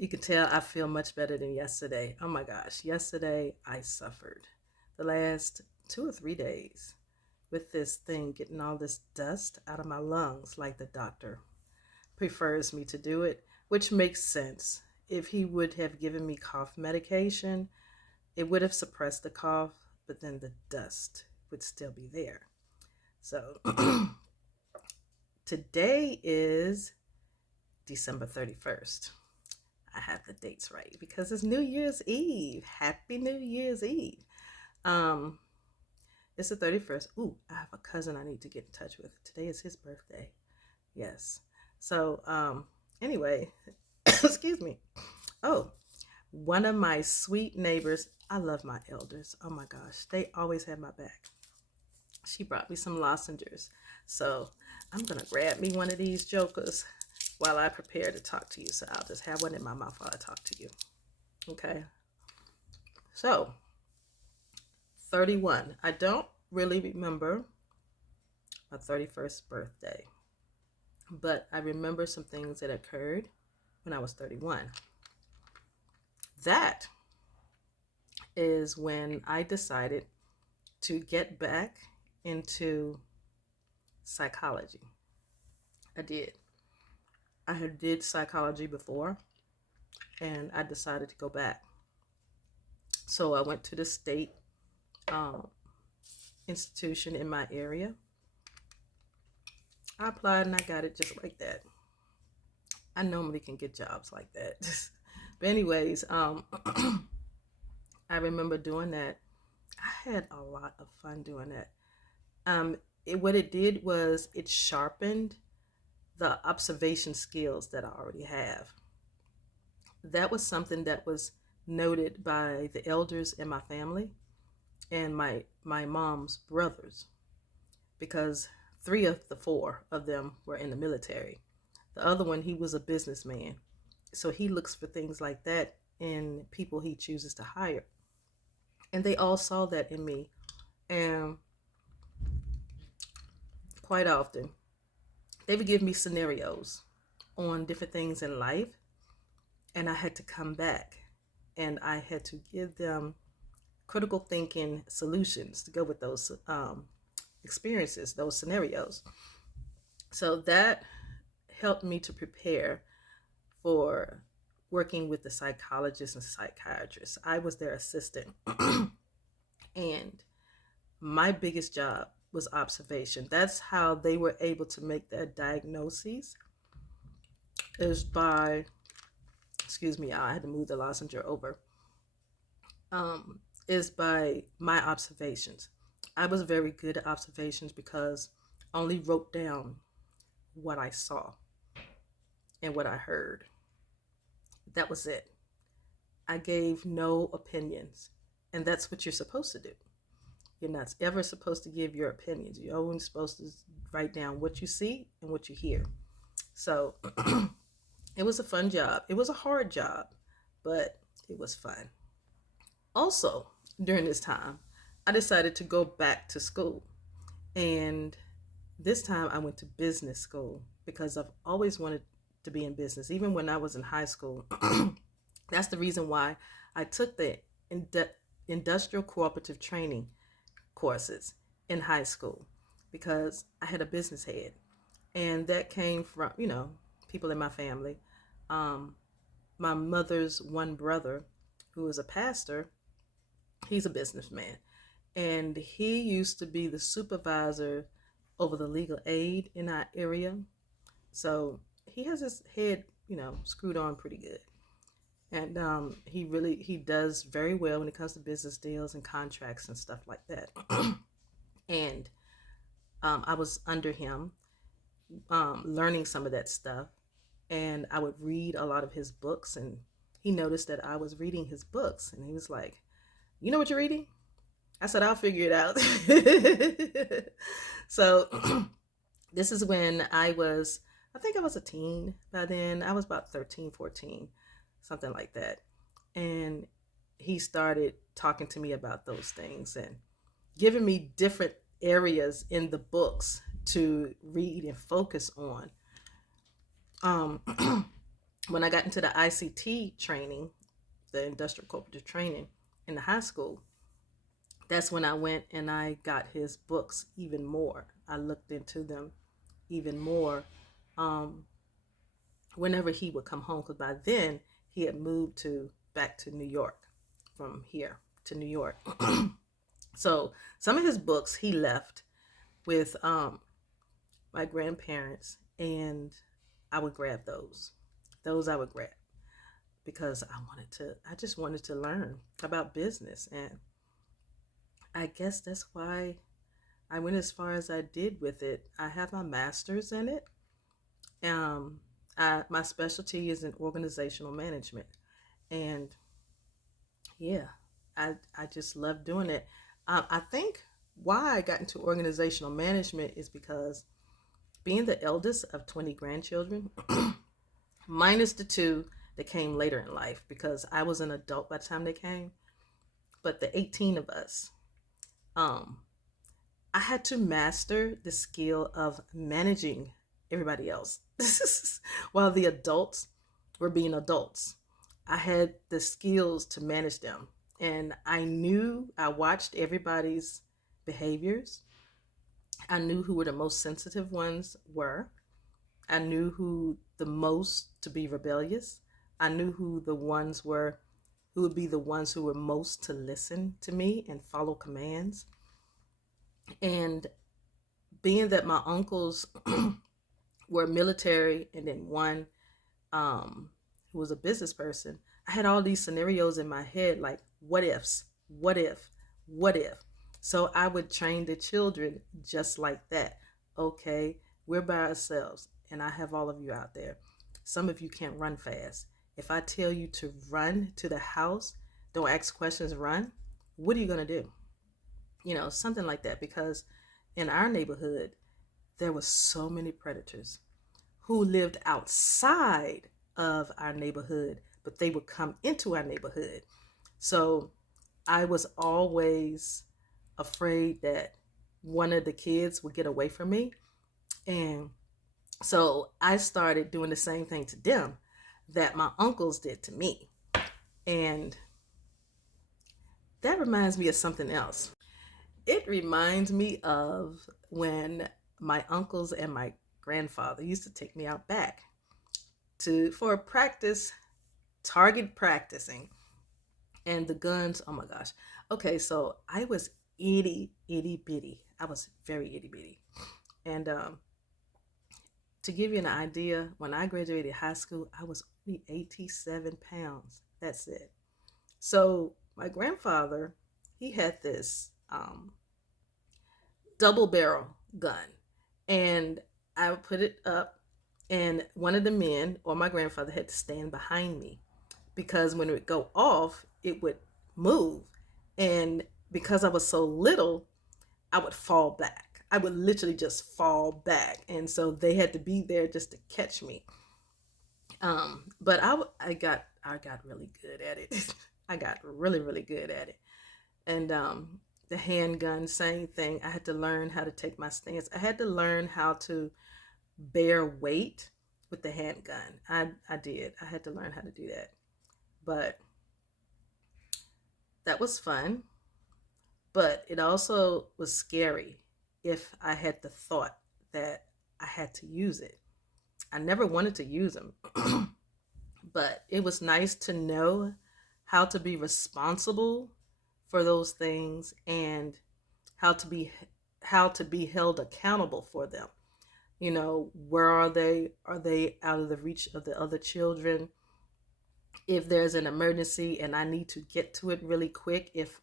You can tell I feel much better than yesterday. Oh my gosh, yesterday I suffered. The last 2 or 3 days with this thing getting all this dust out of my lungs, like the doctor prefers me to do it, which makes sense. If he would have given me cough medication, it would have suppressed the cough, but then the dust would still be there. So today is December 31st. I have the dates right because it's New Year's Eve. Happy New Year's Eve. Um, it's the 31st. Ooh, I have a cousin I need to get in touch with. Today is his birthday. Yes. So, anyway, excuse me. Oh, one of my sweet neighbors, I love my elders. Oh my gosh, they always have my back. She brought me some lozenges. So I'm going to grab me one of these jokers while I prepare to talk to you. So I'll just have one in my mouth while I talk to you. Okay. So 31. I don't really remember my 31st birthday, but I remember some things that occurred when I was 31. That is when I decided to get back into psychology. I did. I had did psychology before, and I decided to go back. So I went to the state um, institution in my area. I applied and I got it just like that. I normally can get jobs like that. But anyways, I remember doing that. I had a lot of fun doing that. What it did was it sharpened the observation skills that I already have. That was something that was noted by the elders in my family and my mom's brothers, because three of the four of them were in the military. The other one, he was a businessman, so he looks for things like that in people he chooses to hire, and they all saw that in me. And quite often they would give me scenarios on different things in life, and I had to come back and I had to give them critical thinking solutions to go with those experiences, those scenarios. So that helped me to prepare for working with the psychologists and psychiatrists. I was their assistant. And my biggest job was observation. That's how they were able to make their diagnoses, is by, excuse me, I had to move the lozenger over, is by my observations. I was very good at observations because I only wrote down what I saw and what I heard. That was it. I gave no opinions. And that's what you're supposed to do. You're not ever supposed to give your opinions. You're only supposed to write down what you see and what you hear. So it was a fun job. It was a hard job, but it was fun. Also, during this time, I decided to go back to school. And this time I went to business school because I've always wanted to be in business, even when I was in high school. That's the reason why I took the industrial cooperative training courses in high school, because I had a business head. And that came from, people in my family. Um, my mother's one brother, who is a pastor, he's a businessman. And he used to be the supervisor over the legal aid in our area. So he has his head, screwed on pretty good. And he does very well when it comes to business deals and contracts and stuff like that. And I was under him, learning some of that stuff, and I would read a lot of his books. And he noticed that I was reading his books, and he was like, "You know what you're reading?" I said, "I'll figure it out." So this is when I think I was a teen by then. I was about 13, 14, something like that. And he started talking to me about those things and giving me different areas in the books to read and focus on. Um, When I got into the ICT training, the industrial cooperative training in the high school, that's when I went and I got his books even more. I looked into them even more um, whenever he would come home, because by then he had moved to back to New York from here to New York. So some of his books he left with my grandparents, and I would grab those. Those I would grab because I just wanted to learn about business. And I guess that's why I went as far as I did with it. I have my master's in it. Um, my specialty is in organizational management. And yeah, I just love doing it. I think why I got into organizational management is because being the eldest of 20 grandchildren, minus the two that came later in life, because I was an adult by the time they came, but the 18 of us, um, I had to master the skill of managing everybody else while the adults were being adults. I had the skills to manage them. And I watched everybody's behaviors. I knew who were the most sensitive ones were. I knew who the most to be rebellious. I knew who would be the ones who were most to listen to me and follow commands. And being that my uncles were military and then one who was a business person, I had all these scenarios in my head like what ifs, what if, what if. So I would train the children just like that. Okay, we're by ourselves, and I have all of you out there. Some of you can't run fast. If I tell you to run to the house, don't ask questions, run, what are you going to do? Something like that. Because in our neighborhood, there were so many predators who lived outside of our neighborhood, but they would come into our neighborhood. So I was always afraid that one of the kids would get away from me. And so I started doing the same thing to them that my uncles did to me. And that reminds me of something else. It reminds me of when my uncles and my grandfather used to take me out back for practice, target practicing. And the guns, oh my gosh. Okay, so I was itty bitty. I was very itty bitty. And to give you an idea, when I graduated high school, I was only 87 pounds. That's it. So my grandfather, he had this double barrel gun, and I would put it up, and one of the men or my grandfather had to stand behind me because when it would go off, it would move. And because I was so little, I would fall back. I would literally just fall back. And so they had to be there just to catch me. But I got really good at it. I got really, really good at it. And the handgun, same thing. I had to learn how to take my stance. I had to learn how to bear weight with the handgun. I did. I had to learn how to do that. But that was fun. But it also was scary if I had the thought that I had to use it. I never wanted to use them. But it was nice to know how to be responsible for those things and how to be held accountable for them. Where are they? Are they out of the reach of the other children? If there's an emergency and I need to get to it really quick, if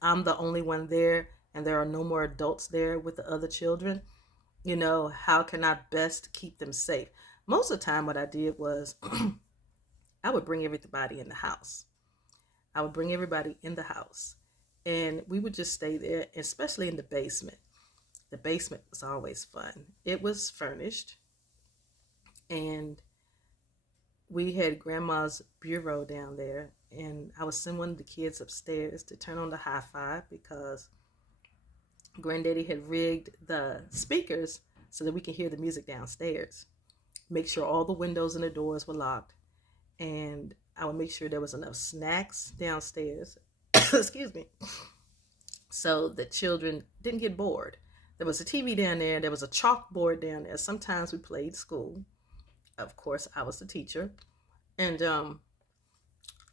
I'm the only one there and there are no more adults there with the other children, how can I best keep them safe? Most of the time what I did was I would bring everybody in the house. I would bring everybody in the house and we would just stay there, especially in the basement. The basement was always fun. It was furnished, and we had grandma's bureau down there, and I would send one of the kids upstairs to turn on the hi-fi because granddaddy had rigged the speakers so that we can hear the music downstairs. Make sure all the windows and the doors were locked. and I would make sure there was enough snacks downstairs. Excuse me. So the children didn't get bored. There was a TV down there. There was a chalkboard down there. Sometimes we played school. Of course, I was the teacher, and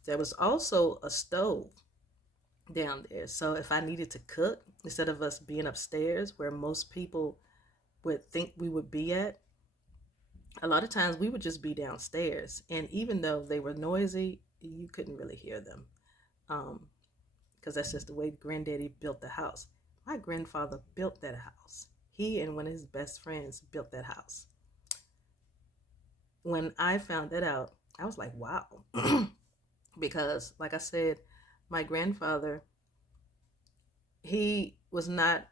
there was also a stove down there. So if I needed to cook, instead of us being upstairs where most people would think we would be at, a lot of times we would just be downstairs. And even though they were noisy, you couldn't really hear them. Because that's just the way Granddaddy built the house. My grandfather built that house. He and one of his best friends built that house. When I found that out, I was like, wow. Because, like I said, my grandfather, he was not,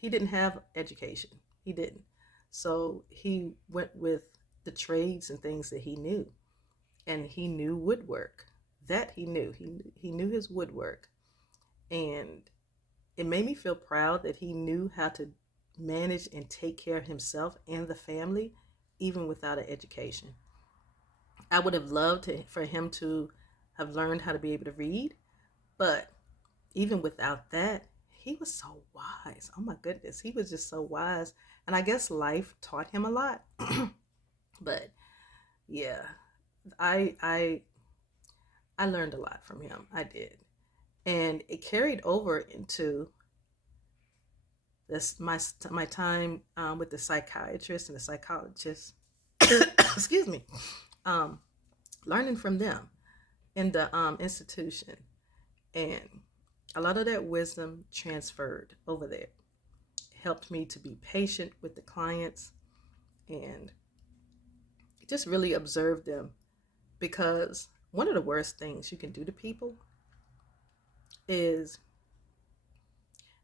he didn't have education. He didn't. So he went with the trades and things that he knew. And he knew woodwork. That he knew. He knew his woodwork. And it made me feel proud that he knew how to manage and take care of himself and the family, even without an education. I would have loved for him to have learned how to be able to read, but even without that, he was so wise. Oh my goodness, he was just so wise. And I guess life taught him a lot. But yeah, I I learned a lot from him. I did. And it carried over into this my time with the psychiatrist and the psychologist. Excuse me. Um, Learning from them in the institution, and a lot of that wisdom transferred over there. It helped me to be patient with the clients and just really observe them, because one of the worst things you can do to people is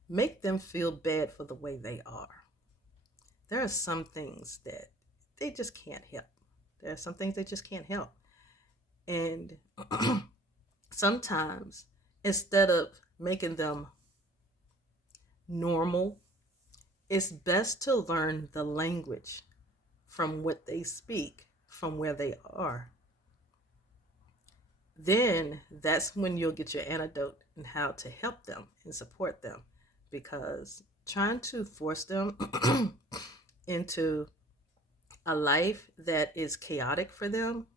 make them feel bad for the way they are. There are some things that they just can't help. There are some things they just can't help. And sometimes, instead of making them normal, it's best to learn the language from what they speak, from where they are. Then that's when you'll get your antidote and how to help them and support them. Because trying to force them into a life that is chaotic for them,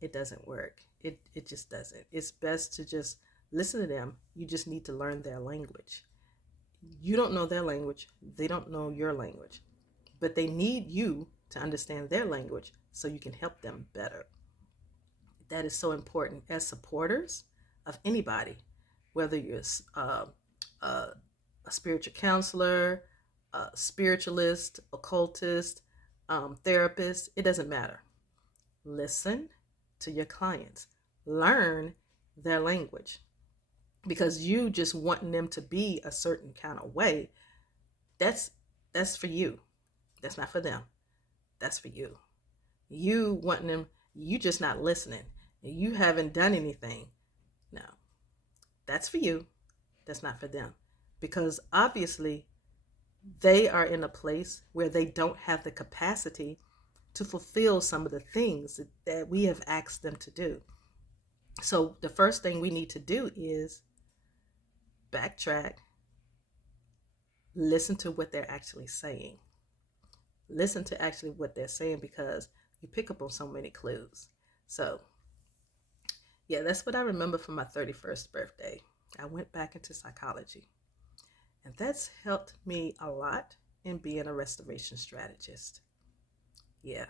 it doesn't work. It just doesn't. It's best to just listen to them. You just need to learn their language. You don't know their language. They don't know your language. But they need you to understand their language so you can help them better. That is so important as supporters of anybody, whether you're a spiritual counselor, a spiritualist, occultist, therapist. It doesn't matter. Listen to your clients. Learn their language. Because you just wanting them to be a certain kind of way, that's for you. That's not for them. That's for you. You wanting them, you just not listening. You haven't done anything. No. That's for you. That's not for them. Because obviously they are in a place where they don't have the capacity to fulfill some of the things that we have asked them to do. So the first thing we need to do is backtrack, listen to what they're actually saying. Listen to actually what they're saying, because you pick up on so many clues. So yeah, that's what I remember from my 31st birthday. I went back into psychology. And that's helped me a lot in being a restoration strategist. Yeah.